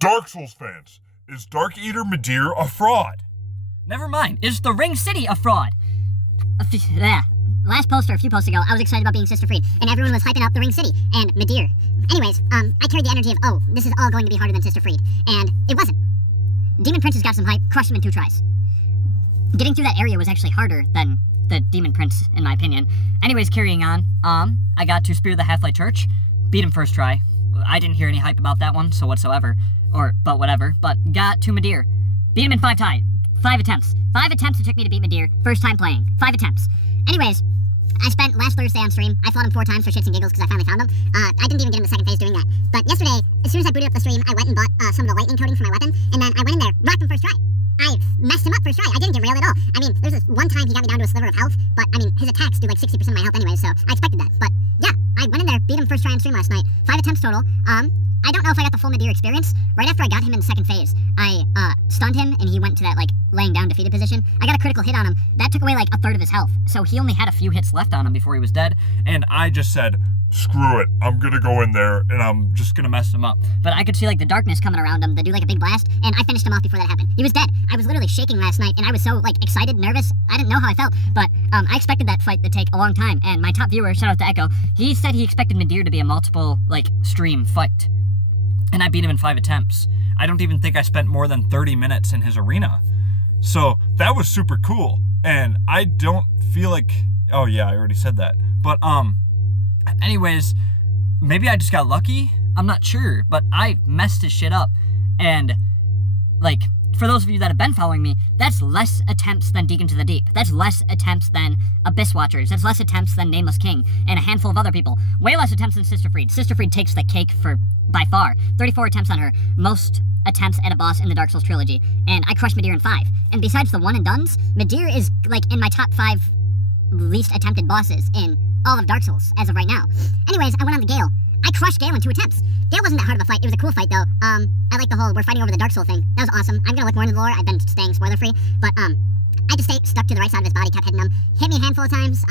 Dark Souls fans, is Dark Eater Midir a fraud? Never mind, is the Ring City a fraud? Last post or a few posts ago, I was excited about being sister freed, and everyone was hyping up the Ring City and Midir. Anyways, I carried the energy of, oh, this is all going to be harder than sister freed, and it wasn't. Demon Prince has got some hype, crushed him in 2 tries. Getting through that area was actually harder than the Demon Prince, in my opinion. Anyways, carrying on, I got to Spear the Half-Light Church, beat him first try. I didn't hear any hype about that one, so whatsoever. But whatever. But got to Midir. Beat him in 5 attempts. 5 attempts it took me to beat Midir, first time playing. 5 attempts. Anyways, I spent last Thursday on stream. I fought him 4 times for shits and giggles because I finally found him. I didn't even get him the second phase doing that. But yesterday, as soon as I booted up the stream, I went and bought some of the lightning coating for my weapon, and then I went in there, rocked him first try. I messed him up first try. I didn't get railed at all. I mean, there's this one time he got me down to a sliver of health, but I mean, his attacks do like 60% of my health anyway, so I expected that. But yeah, I went in there, beat him first try on stream last night. 5 attempts total. I don't know if I got the full Midir experience. Right after I got him in the second phase, I stunned him and he went to that like laying down defeated position. I got a critical hit on him. That took away like 1/3 of his health. So he only had a few hits left on him before he was dead. And I just said, screw it, I'm gonna go in there and I'm just gonna mess him up. But I could see like the darkness coming around him, that do like a big blast, and I finished him off before that happened. He was dead. I was literally shaking last night and I was so like excited, nervous. I didn't know how I felt, but I expected that fight to take a long time. And my top viewer, shout out to Echo, he said he expected Midir to be a multiple like stream fight. And I beat him in 5 attempts. I don't even think I spent more than 30 minutes in his arena. So that was super cool. And I don't feel like, oh yeah, I already said that. But anyways, maybe I just got lucky. I'm not sure, but I messed his shit up. And like, for those of you that have been following me, that's less attempts than Deacon to the Deep. That's less attempts than Abyss Watchers. That's less attempts than Nameless King and a handful of other people. Way less attempts than Sister Freed. Sister Freed takes the cake by far. 34 attempts on her. Most attempts at a boss in the Dark Souls trilogy. And I crushed Midir in 5. And besides the one and dones, Midir is like in my top 5 least attempted bosses in all of Dark Souls as of right now. Anyways, I went on the Gale. I crushed Gale in 2 attempts. Gale wasn't that hard of a fight. It was a cool fight, though. I like the whole, we're fighting over the Dark Soul thing. That was awesome. I'm gonna look more into the lore. I've been staying spoiler-free. But, I just stayed stuck to the right side of his body, kept hitting him. Hit me a handful of times.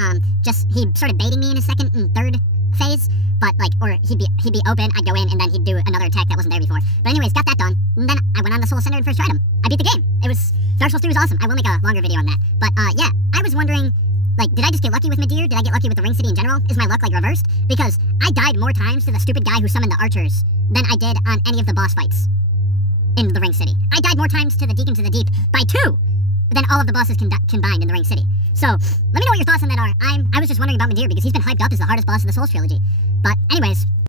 He started baiting me in his 2nd and 3rd phase. But, like, or he'd be open, I'd go in, and then he'd do another attack that wasn't there before. But anyways, got that done. And then I went on the Soul Ascender and first tried him. I beat the game. Dark Souls 3 was awesome. I will make a longer video on that. But, yeah, I was wondering, like, did I just get lucky with Midir? Did I get lucky with the Ring City in general? Is my luck, like, reversed? Because I died more times to the stupid guy who summoned the archers than I did on any of the boss fights in the Ring City. I died more times to the Deacon to the Deep by 2 than all of the bosses combined in the Ring City. So, let me know what your thoughts on that are. I was just wondering about Midir because he's been hyped up as the hardest boss in the Souls trilogy. But, anyways,